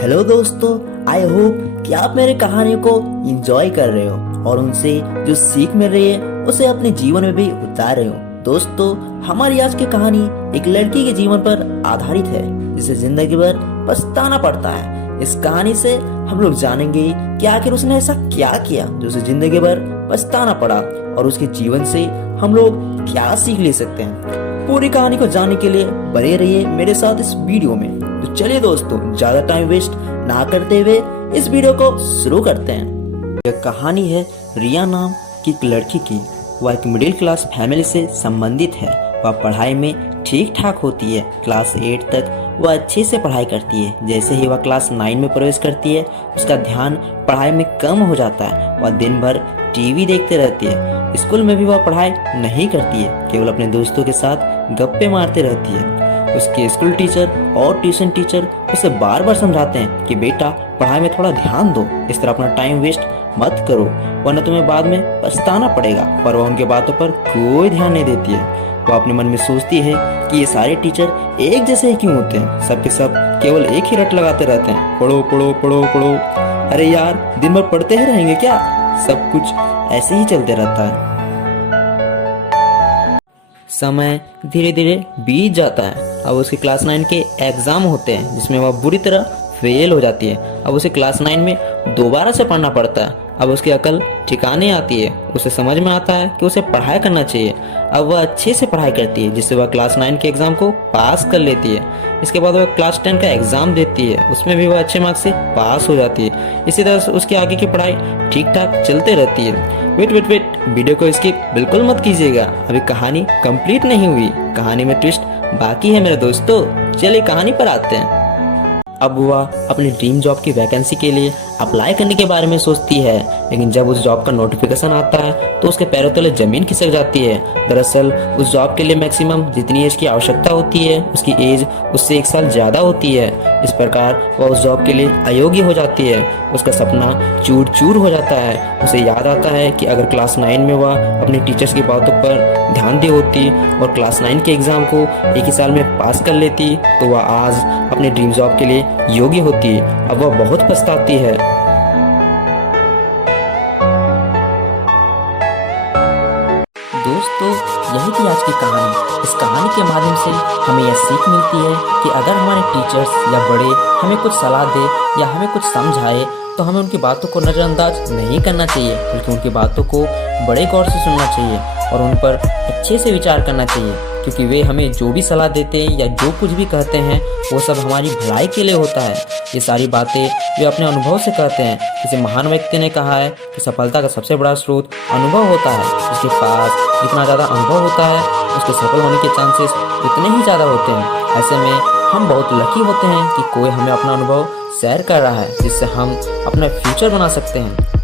Hello दोस्तों, I hope कि आप मेरे कहानी को एंजॉय कर रहे हो और उनसे जो सीख मिल रही है उसे अपने जीवन में भी उतार रहे हो। दोस्तों, हमारी आज की कहानी एक लड़की के जीवन पर आधारित है जिसे जिंदगी भर पछताना पड़ता है। इस कहानी से हम लोग जानेंगे कि आखिर उसने ऐसा क्या किया जो उसे जिंदगी भर पछताना पड़ा और उसके जीवन से हम लोग क्या सीख ले सकते हैं। पूरी कहानी को जानने के लिए बने रहिए मेरे साथ इस वीडियो में। तो चलिए दोस्तों, ज्यादा टाइम वेस्ट ना करते हुए इस वीडियो को शुरू करते हैं। यह कहानी है रिया नाम की एक लड़की की। वह एक मिडिल क्लास फैमिली से संबंधित है। वह पढ़ाई में ठीक ठाक होती है। क्लास 8 तक वह अच्छे से पढ़ाई करती है। जैसे ही वह क्लास 9 में प्रवेश करती है, उसका ध्यान पढ़ाई में कम हो जाता है। वह दिन भर टीवी देखते रहती है। स्कूल में भी वह पढ़ाई नहीं करती है, केवल अपने दोस्तों के साथ गप्पे मारते रहती है। उसके स्कूल टीचर और ट्यूशन टीचर उसे बार बार समझाते हैं कि बेटा पढ़ाई में थोड़ा ध्यान दो, इस तरह अपना टाइम वेस्ट मत करो वरना तुम्हें बाद में पछताना पड़ेगा। पर वह उनके बातों पर कोई ध्यान नहीं देती है। वह अपने मन में सोचती है कि ये सारे टीचर एक जैसे ही क्यों होते हैं, सब के सब केवल एक ही रट लगाते रहते हैं, पढ़ो पढ़ो पढ़ो पढ़ो। अरे यार, दिन भर पढ़ते ही रहेंगे क्या? सब कुछ ऐसे ही चलते रहता है। समय धीरे धीरे बीत जाता है। अब उसके क्लास 9 के एग्जाम होते हैं जिसमें वह बुरी तरह फेल हो जाती है। अब उसे क्लास 9 में दोबारा से पढ़ना पड़ता है। अब उसकी अकल ठिकाने आती है। उसे समझ में आता है कि उसे पढ़ाई करना चाहिए। अब वह अच्छे से पढ़ाई करती है जिससे वह क्लास 9 के एग्जाम को पास कर लेती है। इसके बाद वह क्लास 10 का एग्जाम देती है। उसमें भी वह अच्छे मार्क्स से पास हो जाती है। इसी तरह से उसकी आगे की पढ़ाई ठीक ठाक चलते रहती है। वेट वेट वेट, वीडियो को स्किप बिल्कुल मत कीजिएगा, अभी कहानी कंप्लीट नहीं हुई। कहानी में ट्विस्ट बाकी है मेरे दोस्तों। चलिए कहानी पर आते हैं। अब वह अपनी ड्रीम जॉब की वैकेंसी के लिए अप्लाई करने के बारे में सोचती है, लेकिन जब उस जॉब का नोटिफिकेशन आता है तो उसके पैरों तले जमीन खिसक जाती है। दरअसल उस जॉब के लिए मैक्सिमम जितनी एज की आवश्यकता होती है उसकी एज उससे 1 साल ज्यादा होती है। इस प्रकार वह उस जॉब के लिए अयोग्य हो जाती है। उसका सपना चूर चूर हो जाता है। उसे याद आता है कि अगर क्लास 9 में वह अपने टीचर्स की बातों पर ध्यान दी होती और क्लास 9 के एग्जाम को 1 ही साल में पास कर लेती तो वह आज अपने ड्रीम जॉब के लिए योग्य होती। अब वह बहुत पछताती है। दोस्तों, यही थी आज की कहानी। इस कहानी के माध्यम से हमें यह सीख मिलती है कि अगर हमारे टीचर्स या बड़े हमें कुछ सलाह दे या हमें कुछ समझाए तो हमें उनकी बातों को नज़रअंदाज नहीं करना चाहिए, बल्कि उनकी बातों को बड़े गौर से सुनना चाहिए और उन पर अच्छे से विचार करना चाहिए, क्योंकि वे हमें जो भी सलाह देते हैं या जो कुछ भी कहते हैं वो सब हमारी भलाई के लिए होता है। ये सारी बातें वे अपने अनुभव से कहते हैं। किसी महान व्यक्ति ने कहा है कि सफलता का सबसे बड़ा स्रोत अनुभव होता है। जिसके पास जितना ज़्यादा अनुभव होता है उसके सफल होने के चांसेस उतने ही ज़्यादा होते हैं। ऐसे में हम बहुत लकी होते हैं कि कोई हमें अपना अनुभव शेयर कर रहा है जिससे हम अपना फ्यूचर बना सकते हैं।